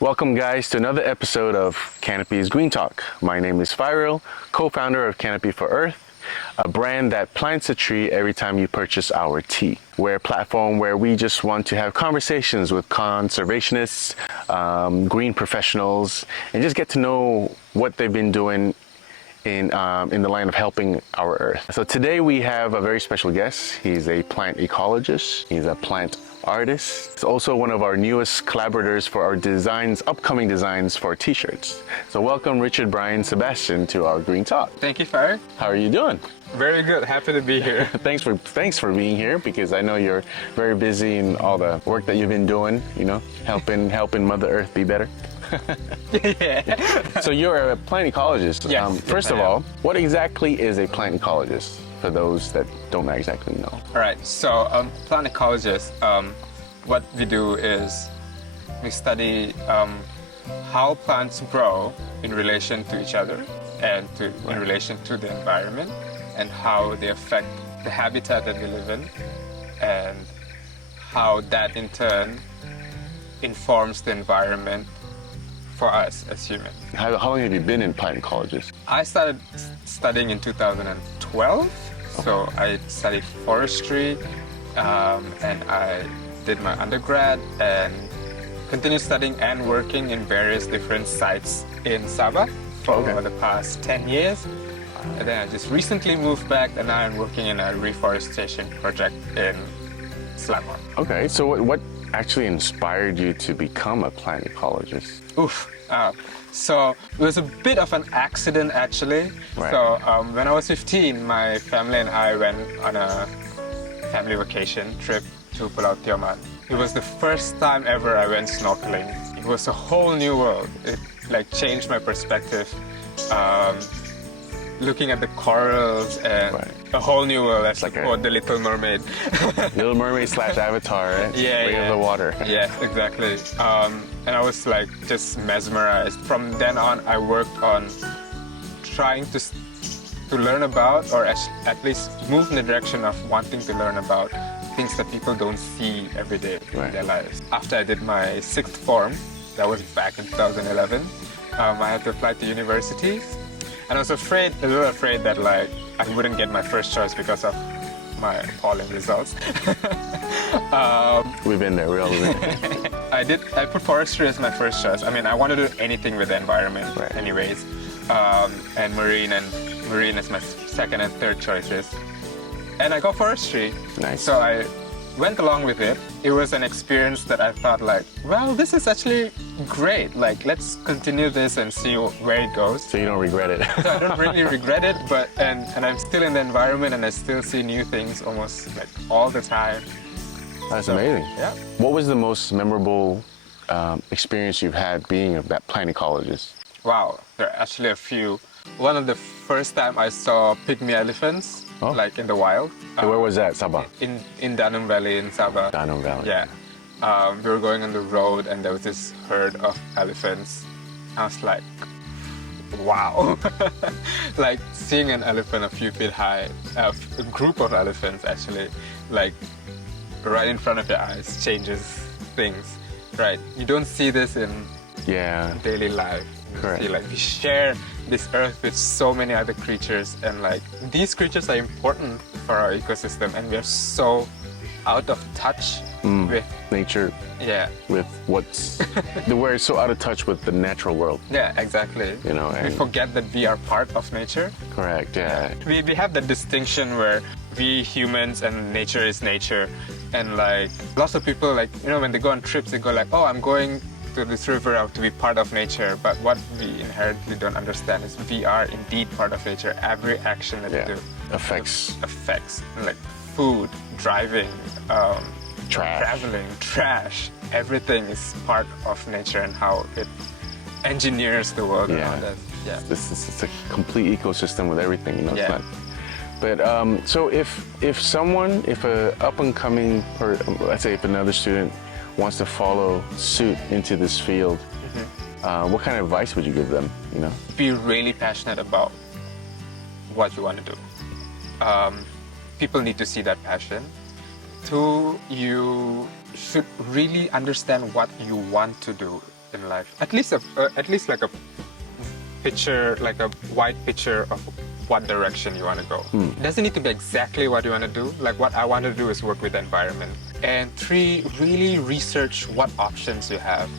Welcome guys to another episode of Canopy's Green Talk. My name is Firil, co-founder of Canopy for Earth, a brand that plants a tree every time you purchase our tea. We're a platform where we just want to have conversations with conservationists, green professionals, and just get to know what they've been doing in the line of helping our Earth. So today we have a very special guest. He's a plant ecologist. He's a plant artist. He's also one of our newest collaborators for our upcoming designs for t-shirts. So welcome Richard Sebastian to our Green Talk. Thank you, Fire. How are you doing? Very good. Happy to be here. Thanks for being here, because I know you're very busy in all the work that you've been doing, you know, helping Mother Earth be better. Yeah. So you're a plant ecologist. Yes, First of all, what exactly is a plant ecologist for those that don't exactly know? All right. So, plant ecologist, what we do is we study how plants grow in relation to each other and in relation to the environment, and how they affect the habitat that we live in, and how that in turn informs the environment for us as humans. How long have you been in plant ecologist? I started studying in 2012. So I studied forestry, and I did my undergrad and continued studying and working in various different sites in Sabah for the past 10 years. And then I just recently moved back, and now I'm working in a reforestation project in Selangor. Okay, so what actually inspired you to become a plant ecologist? So it was a bit of an accident, actually. Right. So when I was 15, my family and I went on a family vacation trip to Pulau Tioman. It was the first time ever I went snorkeling. It was a whole new world. It changed my perspective. Looking at the corals and a whole new world. That's like the Little Mermaid. Little Mermaid / Avatar, right? Yeah, Way of the water. Yes, exactly. And I was just mesmerized. From then on, I worked on trying to learn about, or at least move in the direction of wanting to learn about things that people don't see every day in their lives. After I did my 6th form, that was back in 2011, I had to apply to universities. And I was a little afraid that I wouldn't get my first choice because of my appalling results. We've been there, we all been there. I put forestry as my first choice. I mean, I want to do anything with the environment anyways. And marine as my second and third choices. And I got forestry. Nice. So I went along with it. It was an experience that I thought well, this is actually great. Let's continue this and see where it goes. So you don't regret it? So I don't really regret it, but and I'm still in the environment, and I still see new things almost all the time. That's amazing. Yeah. What was the most memorable experience you've had being that plant ecologist? Wow, there are actually a few. One of the first time I saw pygmy elephants, in the wild. Where was that, Sabah? In Danum Valley in Sabah. Danum Valley. Yeah. We were going on the road, and there was this herd of elephants. I was like, wow. Seeing an elephant a few feet high, a group of elephants actually, right in front of your eyes changes things, right? You don't see this in daily life. Correct. See, we share this earth with so many other creatures, and these creatures are important for our ecosystem, and we are so out of touch with nature. Yeah. With we're so out of touch with the natural world. Yeah, exactly. You know, we forget that we are part of nature. Correct. Yeah. We have the distinction where we humans and nature is nature, and lots of people when they go on trips, they go oh, I'm going to this river to be part of nature. But what we inherently don't understand is we are indeed part of nature. Every action that we do affects food, driving, traveling, trash. Everything is part of nature and how it engineers the world around us. Yeah. It's a complete ecosystem with everything, you know. Yeah. But so if a up and coming, or let's say if another student wants to follow suit into this field, what kind of advice would you give them? You know, be really passionate about what you want to do. People need to see that passion. 2, you should really understand what you want to do in life. At least like a picture, like a wide picture of what direction you want to go. It doesn't need to be exactly what you want to do. Like what I want to do is work with the environment. And 3, really research what options you have.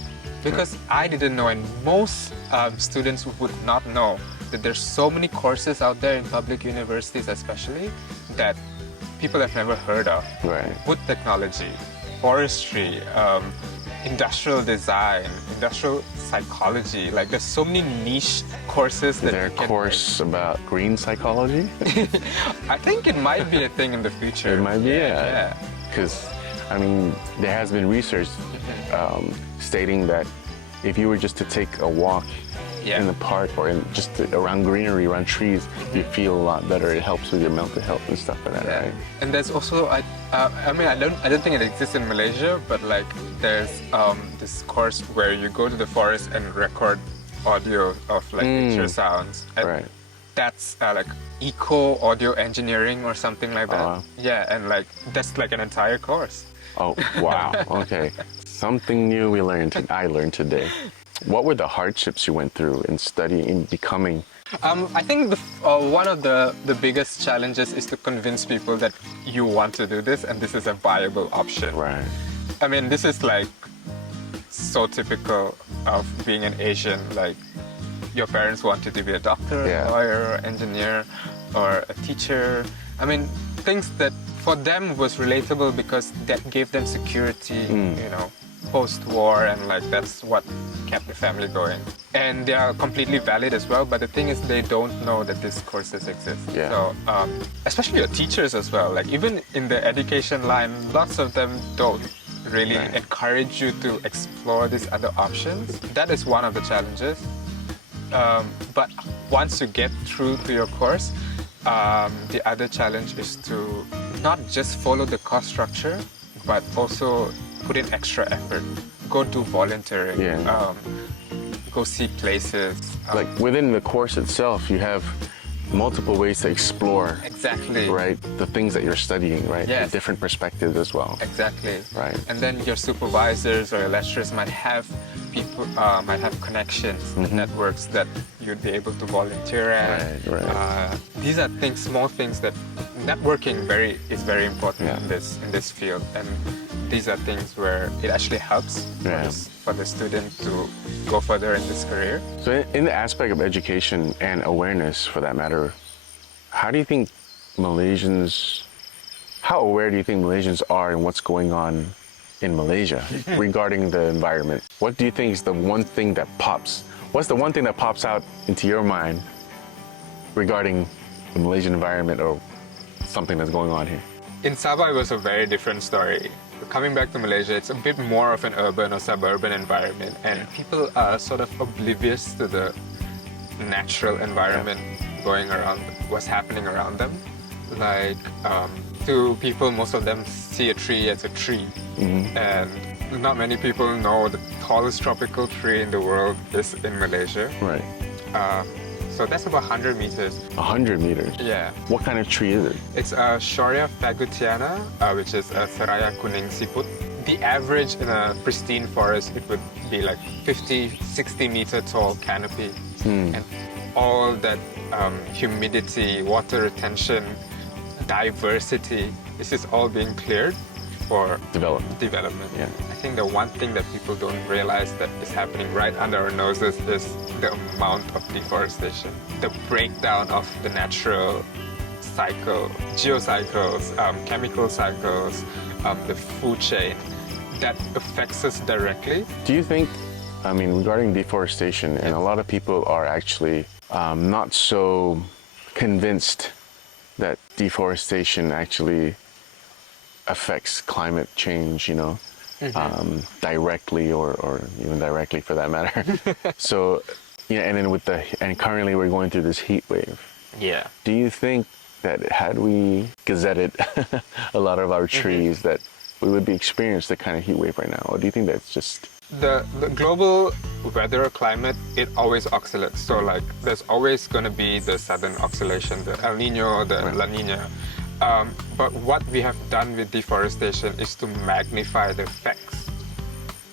Because I didn't know, and most students would not know, that there's so many courses out there in public universities especially that people have never heard of. Right. Wood technology, forestry, industrial design, industrial psychology. Like there's so many niche courses that Is there a course about green psychology? I think it might be a thing in the future. It might be, Yeah. Because, I mean, there has been research stating that if you were just to take a walk in the park or in just around greenery, around trees, you feel a lot better. It helps with your mental health and stuff like that, right? And there's also, I mean, I don't think it exists in Malaysia, but like there's this course where you go to the forest and record audio of like nature sounds. And that's like eco audio engineering or something like that. Yeah, and like that's like an entire course. Oh, wow. Okay. Something new I learned today. What were the hardships you went through in studying, in becoming? I think one of the biggest challenges is to convince people that you want to do this and this is a viable option. Right. I mean, this is like so typical of being an Asian. Like your parents want you to be a doctor, a lawyer, or engineer, or a teacher. I mean, things that for them was relatable because that gave them security, you know, post-war, and like that's what kept the family going. And they are completely valid as well, but the thing is they don't know that these courses exist. Yeah. So, especially your teachers as well, like even in the education line, lots of them don't really encourage you to explore these other options. That is one of the challenges. But once you get through to your course, the other challenge is to not just follow the course structure, but also put in extra effort. Go do volunteering. Go see places. Like within the course itself, you have multiple ways to explore. Exactly. Right? The things that you're studying, right? Yes. The different perspectives as well. Exactly. Right. And then your supervisors or your lecturers might have people, might have connections, networks that you'd be able to volunteer at. Right. These are things, small things that networking is very important in this field, and these are things where it actually helps for the student to go further in this career. So in the aspect of education and awareness, for that matter, how do you think how aware do you think Malaysians are in what's going on in Malaysia regarding the environment? What do you think is the one thing that what's the one thing that pops out into your mind regarding the Malaysian environment or something that's going on here? In Sabah, it was a very different story. Coming back to Malaysia, it's a bit more of an urban or suburban environment, and people are sort of oblivious to the natural environment going around, what's happening around them. Like, to people, most of them see a tree as a tree, and not many people know the tallest tropical tree in the world is in Malaysia. Right. So that's about 100 meters. 100 meters? Yeah. What kind of tree is it? It's a Shorea fagutiana, which is a Seraya kuning siput. The average in a pristine forest, it would be like 50, 60 meter tall canopy. And all that humidity, water retention, diversity, this is all being cleared for development. Yeah. I think the one thing that people don't realize that is happening right under our noses is the amount of deforestation, the breakdown of the natural cycle, geocycles, chemical cycles, the food chain that affects us directly. Do you think, I mean, regarding deforestation, and a lot of people are actually not so convinced that deforestation actually affects climate change, you know, directly or even directly for that matter. So, you know, and then and currently we're going through this heat wave. Yeah. Do you think that had we gazetted a lot of our trees that we would be experiencing the kind of heat wave right now? Or do you think that's just... The global weather or climate, it always oscillates. So like there's always going to be the southern oscillation, the El Nino, the La Nina. But what we have done with deforestation is to magnify the effects,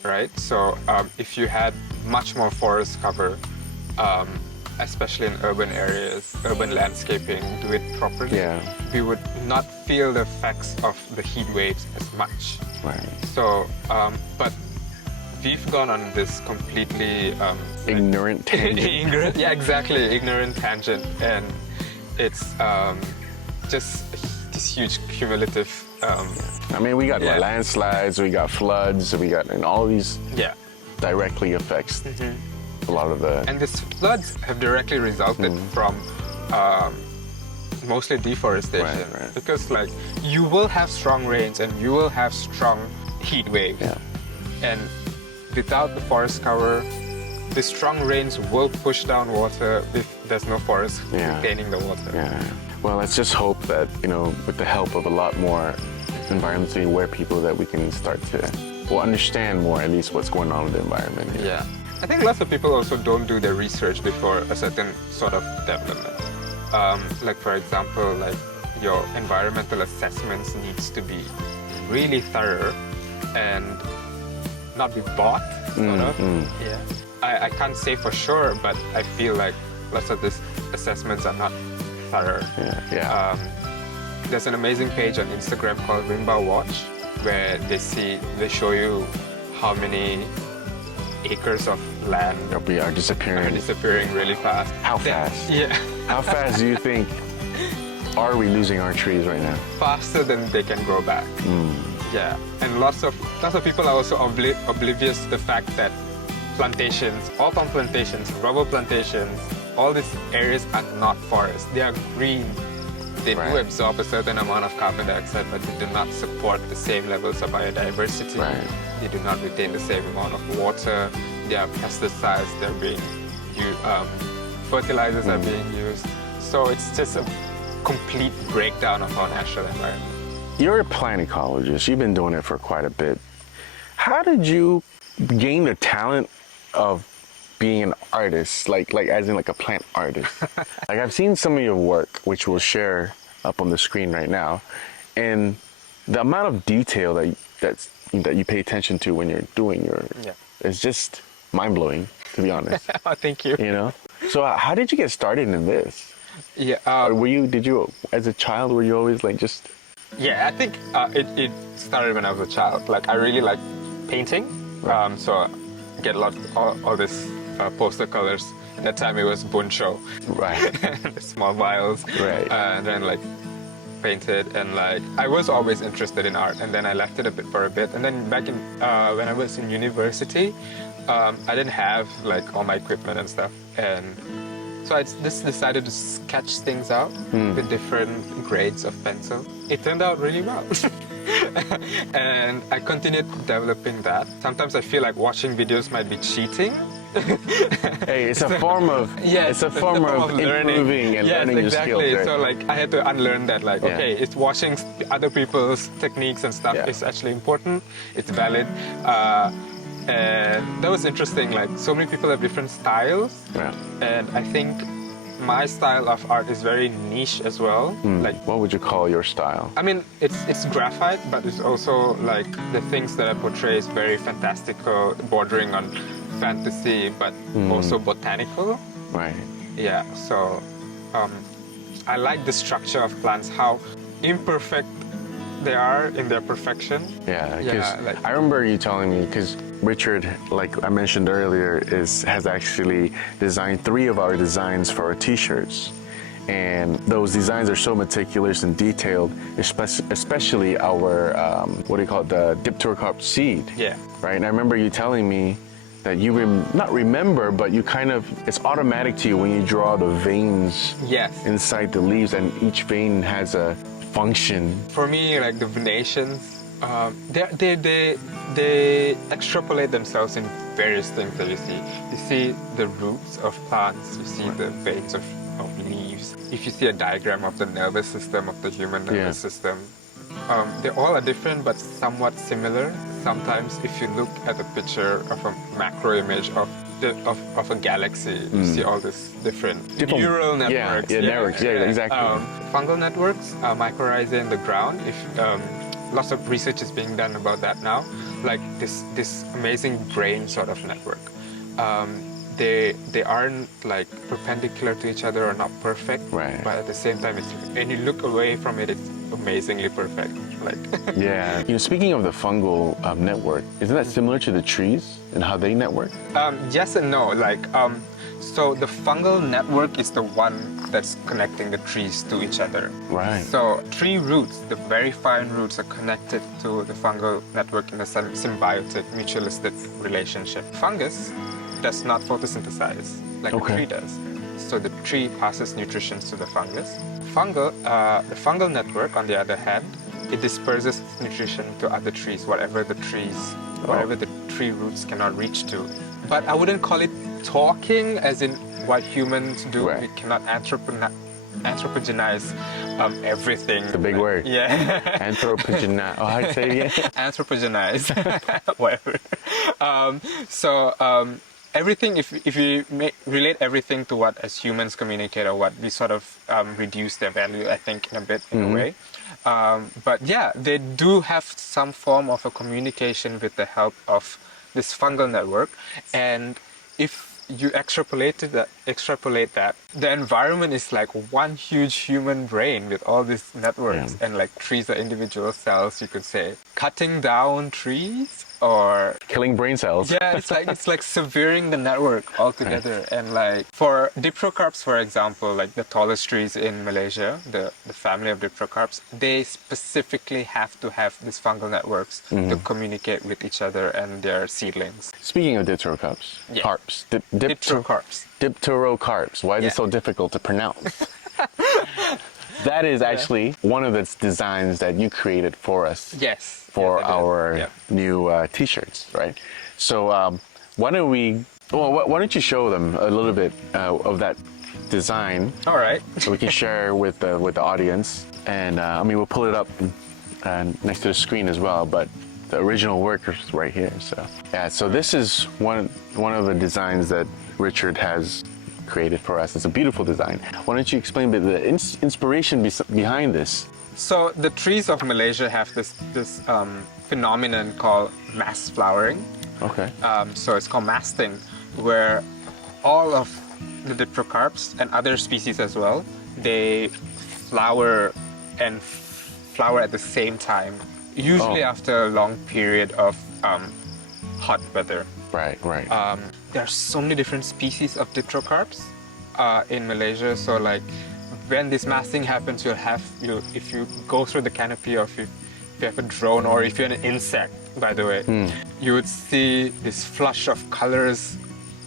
right? So if you had much more forest cover, especially in urban areas, urban landscaping, do it properly, Yeah. we would not feel the effects of the heat waves as much. Right. So, but we've gone on this completely Ignorant tangent. yeah, exactly, ignorant tangent, and it's just this huge cumulative. I mean, we got Yeah. landslides, we got floods, and all these Yeah, directly affects a lot of the. and these floods have directly resulted from mostly deforestation, Right. because like you will have strong rains and you will have strong heat waves, Yeah. and without the forest cover, the strong rains will push down water if there's no forest Yeah. containing the water. Yeah. Well, let's just hope that, with the help of a lot more environmentally aware people, that we can start to, understand more at least what's going on with the environment. Yeah. I think lots of people also don't do their research before a certain sort of development. Like for example, like your environmental assessments needs to be really thorough and not be bought, sort of. Yeah. I can't say for sure, but I feel like lots of these assessments are not thorough. Yeah. There's an amazing page on Instagram called Rimba Watch, where they show you how many acres of land We are are disappearing. disappearing really fast. How fast? Yeah, How fast do you think are we losing our trees right now? faster than they can grow back. Yeah, and lots of people are also oblivious to the fact that plantations, all palm plantations, rubber plantations, all these areas are not forests. They are green. They do Right. absorb a certain amount of carbon dioxide, but they do not support the same levels of biodiversity. Right. They do not retain the same amount of water. There are pesticides. They're being fertilizers are being used. So it's just a complete breakdown of our natural environment. You're a plant ecologist. You've been doing it for quite a bit. How did you gain the talent of being an artist, like as in like a plant artist? Like I've seen some of your work, which we'll share up on the screen right now, and the amount of detail that you pay attention to when you're doing is just mind blowing, to be honest. Oh, thank you. So how did you get started in this? Yeah. Or did you as a child were you always like just? Yeah, I think it started when I was a child. Like I really like painting, so I get a lot all this poster colors. At that time it was buncho, Right. small vials, Right. And then like painted, and like I was always interested in art, and then I left it for a bit, and then back in when I was in university, I didn't have like all my equipment and stuff, and so I just decided to sketch things out with different grades of pencil. It turned out really well. And I continued developing that. Sometimes I feel like watching videos might be cheating. Hey, it's a form of it's a form of improving and learning your skills. Right? So like I had to unlearn that. Like okay, it's watching other people's techniques and stuff is actually important. It's valid. And that was interesting. Like so many people have different styles, and I think my style of art is very niche as well. Like what would you call your style? I mean, it's graphite, but it's also like the things that I portray is very fantastical, bordering on fantasy, but also botanical. Right. Yeah. So I like the structure of plants, how imperfect they are in their perfection. Yeah, because like, I remember you telling me, because Richard, like I mentioned earlier, has actually designed 3 of our designs for our t-shirts. And those designs are so meticulous and detailed, especially our, the dipterocarp seed. Yeah. Right, and I remember you telling me that you not remember, but you it's automatic to you when you draw the veins inside the leaves, and each vein has a function. For me, like the venations, they extrapolate themselves in various things that you see. You see the roots of plants, you see the veins of leaves. If you see a diagram of the nervous system, of the human nervous system, they all are different but somewhat similar. Sometimes if you look at a picture of a macro image of a galaxy, you see all these different neural networks. Networks, exactly. Fungal networks, mycorrhizae in the ground. Lots of research is being done about that now. Like this amazing brain sort of network. they aren't like perpendicular to each other or not perfect. Right. But at the same time, when you look away from it, it's amazingly perfect. Like Yeah. Speaking of the fungal network, isn't that similar to the trees and how they network? Yes and no. So the fungal network is the one that's connecting the trees to each other. Right. So tree roots, the very fine roots, are connected to the fungal network in a symbiotic, mutualistic relationship. Fungus does not photosynthesize like a tree does. So the tree passes nutrition to the fungus. The fungal network, on the other hand, it disperses nutrition to other trees, whatever the tree roots cannot reach to. But I wouldn't call it talking as in what humans do. Right. We cannot anthropogenize everything. The big word. Yeah. Anthropogenize. Oh, how do you say it again? Anthropogenize. Whatever. Everything, if you relate everything to what as humans communicate or what we sort of reduce their value, I think, in a way. But yeah, they do have some form of a communication with the help of this fungal network. And if you extrapolate that, the environment is like one huge human brain with all these networks, and like trees are individual cells, you could say. Cutting down trees or killing brain cells. Yeah, it's like severing the network altogether. Right. And like for dipterocarps, for example, like the tallest trees in Malaysia, the family of dipterocarps, they specifically have to have these fungal networks to communicate with each other and their seedlings. Speaking of dipterocarps, carps, dipterocarps. Dipterocarps. Why is it so difficult to pronounce? That is actually one of the designs that you created for us. Yes. For our new T-shirts, right? So why don't you show them a little bit of that design? All right. So we can share with the audience, and we'll pull it up next to the screen as well. But the original work is right here. So yeah, so this is one of the designs that Richard has created for us. It's a beautiful design. Why don't you explain a bit the inspiration behind this? So the trees of Malaysia have this phenomenon called mass flowering. Okay. So it's called masting, where all of the dipterocarps and other species as well, they flower at the same time, usually after a long period of hot weather. Right. There are so many different species of dipterocarps in Malaysia. So like, when this masting happens, if you go through the canopy, or if you have a drone, or if you're an insect, by the way, you would see this flush of colors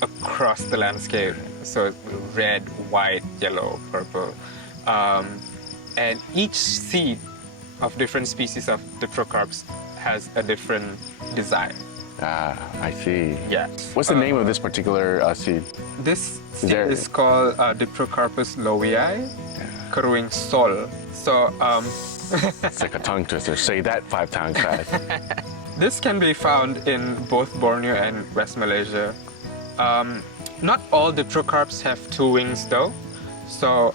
across the landscape. So red, white, yellow, purple. And each seed of different species of dipterocarps has a different design. Ah, I see. Yeah. What's the name of this particular seed? This seed is called Dipterocarpus lowii, Keruing Sol. So, it's like a tongue twister. Say that 5 times fast. This can be found in both Borneo and West Malaysia. Not all dipterocarps have 2 wings though. So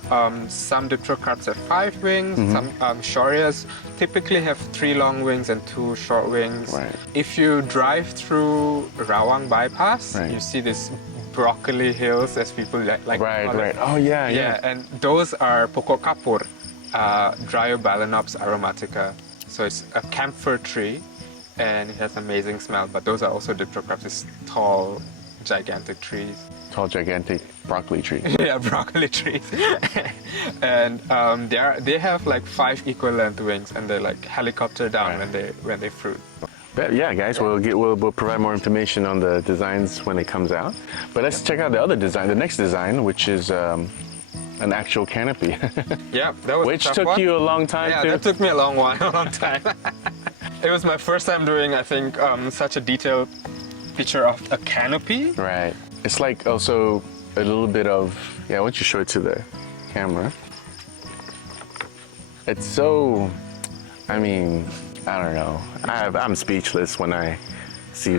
some dipterocarps have 5 wings, some Shorias typically have 3 long wings and 2 short wings. Right. If you drive through Rawang bypass, you see this broccoli hills, as people like Right. Oh yeah. And those are pokok kapur, Dryobalanops aromatica. So it's a camphor tree, and it has amazing smell. But those are also dipterocarps, these tall, gigantic trees. Tall, gigantic broccoli trees. Yeah, broccoli trees. And they have like 5 equal length wings, and they like helicopter down when they fruit. But yeah, guys, we'll provide more information on the designs when it comes out. But let's check out the other design, the next design, which is an actual canopy. Yeah, that was which a tough took one. you a long time. Yeah, that took me a long time. It was my first time doing, I think, such a detailed picture of a canopy. Right. It's like also a little bit of, why don't you show it to the camera? It's so, I don't know. I'm speechless when I see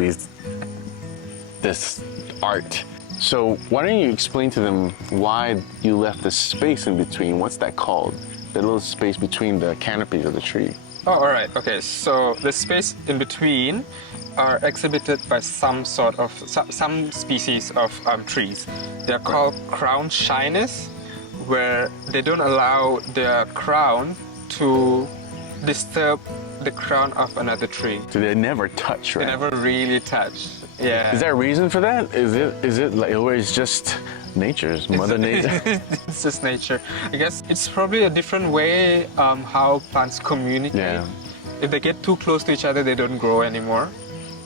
this art. So why don't you explain to them why you left the space in between? What's that called? The little space between the canopies of the tree. Oh, all right. Okay. So the space in between are exhibited by some sort of some species of trees. They are called crown shyness, where they don't allow their crown to disturb the crown of another tree. So they never touch, right? They never really touch. Yeah. Is there a reason for that? Is it like, or it's just nature's mother nature? It's just nature. I guess it's probably a different way how plants communicate. Yeah. If they get too close to each other, they don't grow anymore.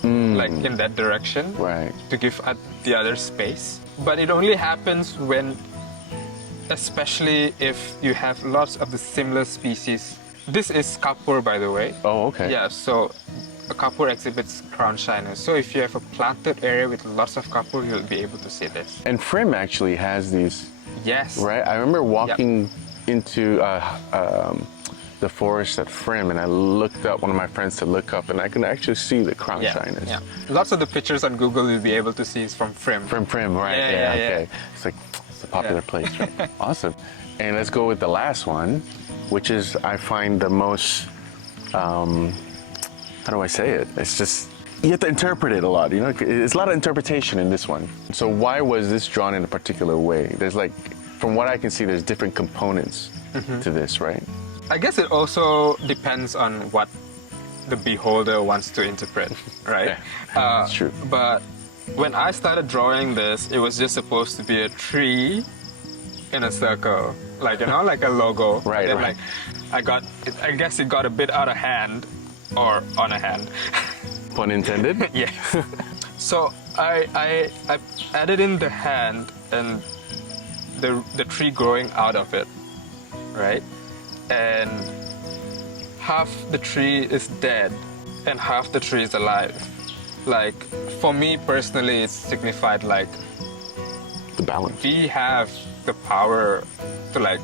Like in that direction. Right. To give the other space. But it only happens when, especially if you have lots of the similar species. This is kapur, by the way. Oh, okay. Yeah, so a kapur exhibits crown shyness. So if you have a planted area with lots of kapur, you'll be able to see this. And Frim actually has these, Yes. right? I remember walking into the forest at Frim, and I looked up, one of my friends to look up, and I can actually see the crown shyness. Yeah. Lots of the pictures on Google you'll be able to see is from Frim. Frim, right? Yeah. Okay. It's like, it's a popular place, right? Awesome. And let's go with the last one, which is, I find the most, how do I say it? It's just, you have to interpret it a lot, you know? It's a lot of interpretation in this one. So why was this drawn in a particular way? There's like, from what I can see, there's different components to this, right? I guess it also depends on what the beholder wants to interpret, right? Yeah, that's true. But when I started drawing this, it was just supposed to be a tree in a circle, like, you know, like a logo. Right, and right. Like, I guess it got a bit out of hand, or on a hand. Pun intended? Yeah. So I added in the hand and the tree growing out of it, right? And half the tree is dead and half the tree is alive. Like, for me personally, it's signified like The balance. we have the power to like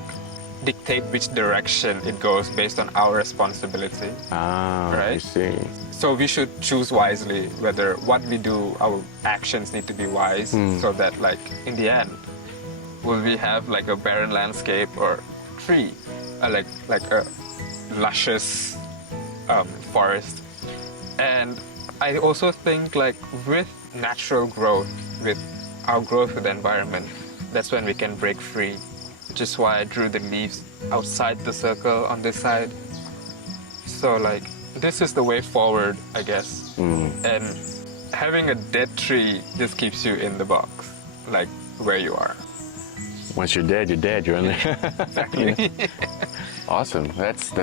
dictate which direction it goes based on our responsibility. Ah, I Right. see. So we should choose wisely whether what we do, our actions need to be wise, so that like in the end, will we have like a barren landscape or tree, like a luscious forest. And I also think like with natural growth, with our growth with the environment, that's when we can break free. Which is why I drew the leaves outside the circle on this side. So like, this is the way forward, I guess. And having a dead tree just keeps you in the box, like where you are. Once you're dead, you're in there. Exactly. Awesome. That's.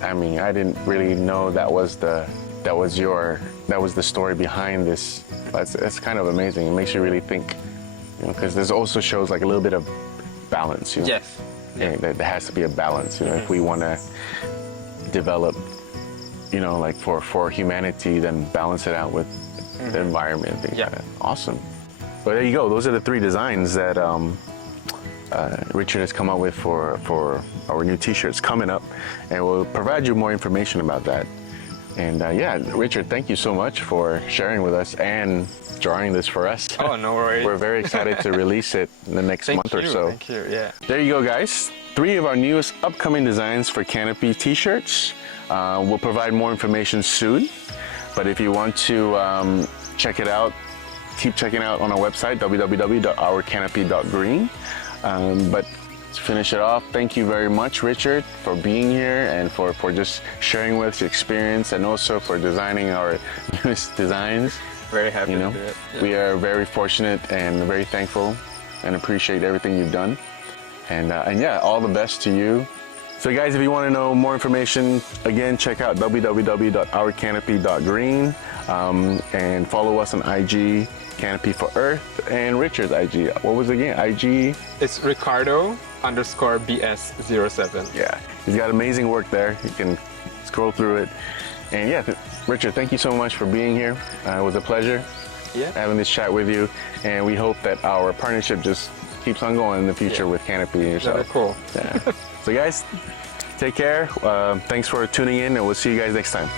I mean, I didn't really know that was the story behind this. It's kind of amazing. It makes you really think, you know, because this also shows like a little bit of balance. You know? Yes. Yeah, there has to be a balance. You know, if we want to develop, you know, like for humanity, then balance it out with the environment. Things like that. Awesome. But there you go. Those are the 3 designs that Richard has come up with for our new T-shirts coming up, and we'll provide you more information about that. And yeah, Richard, thank you so much for sharing with us and drawing this for us. Oh, no worries. We're very excited to release it in the next month or so. Thank you. Yeah. There you go, guys. 3 of our newest upcoming designs for Canopy T-shirts. We'll provide more information soon. But if you want to check it out, keep checking out on our website, www.ourcanopy.green. But to finish it off, thank you very much, Richard, for being here and for just sharing with us your experience, and also for designing our newest designs. Very happy You know, to do it. Yeah. we are very fortunate and very thankful and appreciate everything you've done. And yeah, all the best to you. So guys, if you want to know more information, again, check out www.ourcanopy.green and follow us on IG, Canopy for Earth, and Richard's IG. What was it again? IG? It's Ricardo_BS07. Yeah, he's got amazing work there. You can scroll through it. And yeah, Richard, thank you so much for being here. It was a pleasure having this chat with you. And we hope that our partnership just keeps on going in the future with Canopy and yourself. Very cool. Yeah. So guys, take care. Thanks for tuning in, and we'll see you guys next time.